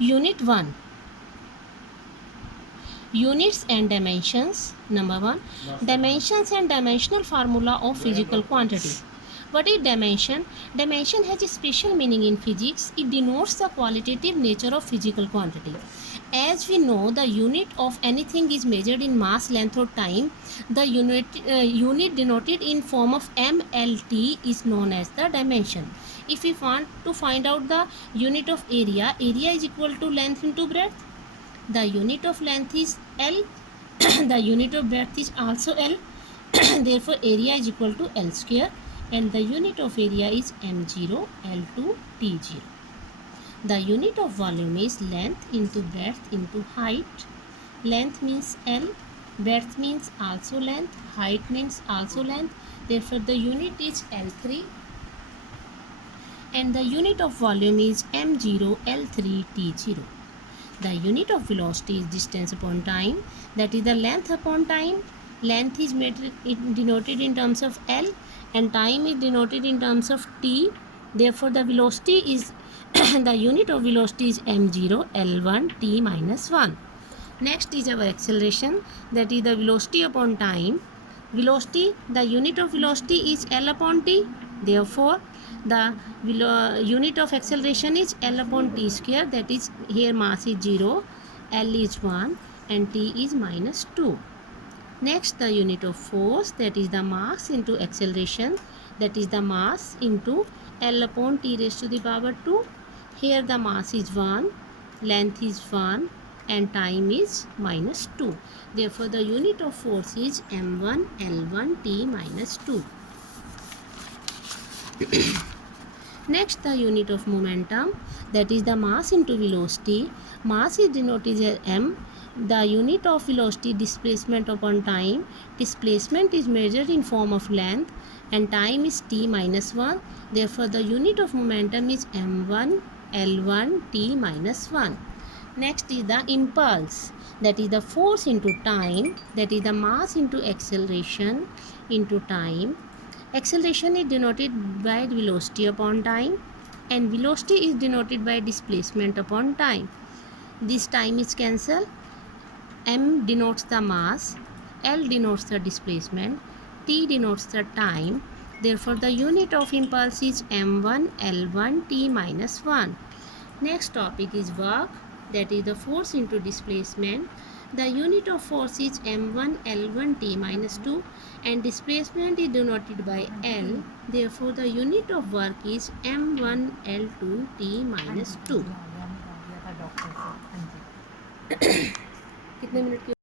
Unit 1, Units and Dimensions. Number 1, Dimensions and Dimensional Formula of Physical Quantity. What is dimension? Dimension has a special meaning in physics. It denotes the qualitative nature of physical quantity. As we know, the unit of anything is measured in mass, length or time. The unit denoted in form of MLT is known as the dimension. If we want to find out the unit of area, area is equal to length into breadth. The unit of length is L. The unit of breadth is also L. Therefore, area is equal to L square, and the unit of area is M0 L2 T0. The unit of volume is length into breadth into height. Length means L, breadth means also length, height means also length. Therefore, the unit is L3, and the unit of volume is M0 L3 T0. The unit of velocity is distance upon time, that is the length upon time. Length is denoted in terms of L, and time is denoted in terms of T. Therefore, the velocity is the unit of velocity is m0 L1 T minus 1. Next is our acceleration, that is the velocity upon time. Velocity, the unit of velocity is L upon T. Therefore, the unit of acceleration is L upon T square, that is here mass is 0, L is 1 and T is minus 2. Next, the unit of force, that is the mass into acceleration, that is the mass into L upon T raised to the power 2. Here the mass is 1, length is 1 and time is minus 2. Therefore, the unit of force is M1 L1 T minus 2. Next, the unit of momentum, that is the mass into velocity. Mass is denoted as m. The unit of velocity displacement upon time. Displacement is measured in form of length and time is t minus 1. Therefore, the unit of momentum is m1 L1 t minus 1. Next is the impulse, that is the force into time, that is the mass into acceleration into time. Acceleration is denoted by velocity upon time, and velocity is denoted by displacement upon time. This time is cancelled. M denotes the mass, L denotes the displacement, T denotes the time. Therefore, the unit of impulse is m1 L1 T minus 1. Next topic is work, that is the force into displacement. The unit of force is m1 L1 T minus 2 and displacement is denoted by L. Therefore, the unit of work is m1 L2 T minus 2. कितने minute की